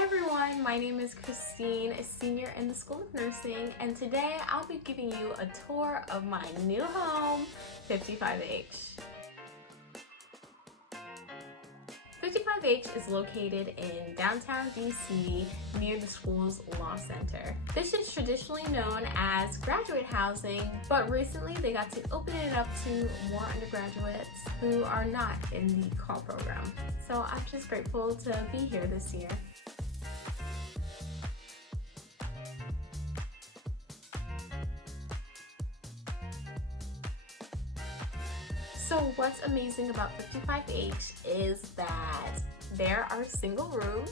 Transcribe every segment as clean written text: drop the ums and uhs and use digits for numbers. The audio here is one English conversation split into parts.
Hi everyone, my name is Christine, a senior in the School of Nursing, and today I'll be giving you a tour of my new home, 55H. 55H is located in downtown DC near the school's law center. This is traditionally known as graduate housing, but recently they got to open it up to more undergraduates who are not in the call program. So I'm just grateful to be here this year. So what's amazing about 55H is that there are single rooms.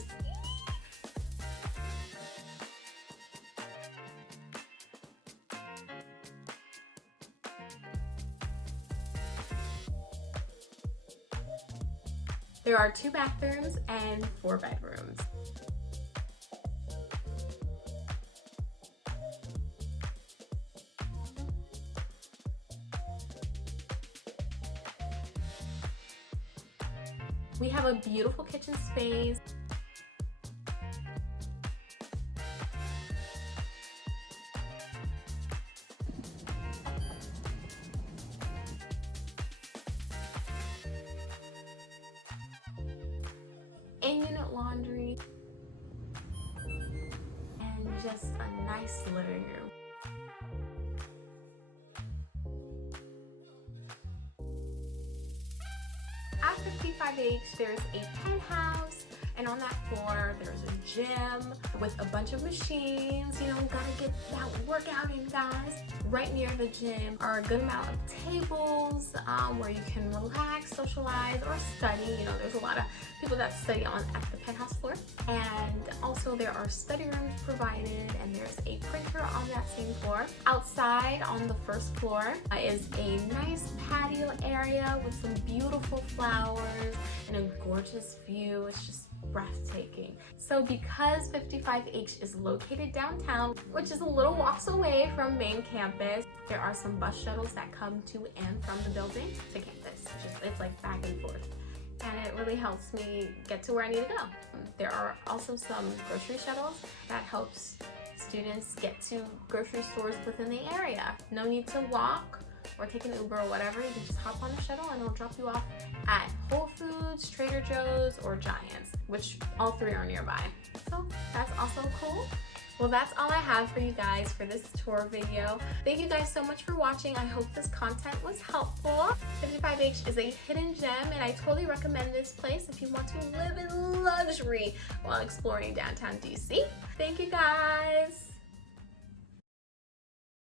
There are 2 bathrooms and 4 bedrooms. We have a beautiful kitchen space. In-unit laundry. And just a nice living room. At 55H, there's a penthouse, and on that floor, there's a gym with a bunch of machines. You know, gotta get that workout in, guys. Right near the gym are a good amount of tables where you can relax, socialize, or study. You know, there's a lot of people that study at the penthouse floor. And also there are study rooms provided, and there's a printer on that same floor. Outside on the first floor is a nice patio area with some beautiful flowers and a gorgeous view. It's just breathtaking. So because 55H is located downtown, which is a little walks away from main campus, there are some bus shuttles that come to and from the building to campus. It's like back and forth. And it really helps me get to where I need to go. There are also some grocery shuttles that helps students get to grocery stores within the area. No need to walk or take an Uber or whatever. You can just hop on the shuttle and it'll drop you off at Whole Foods, Trader Joe's, or Giants, which all 3 are nearby. So that's also cool. Well, that's all I have for you guys for this tour video. Thank you guys so much for watching. I hope this content was helpful. 55H is a hidden gem, and I totally recommend this place if you want to live in luxury while exploring downtown DC. Thank you guys.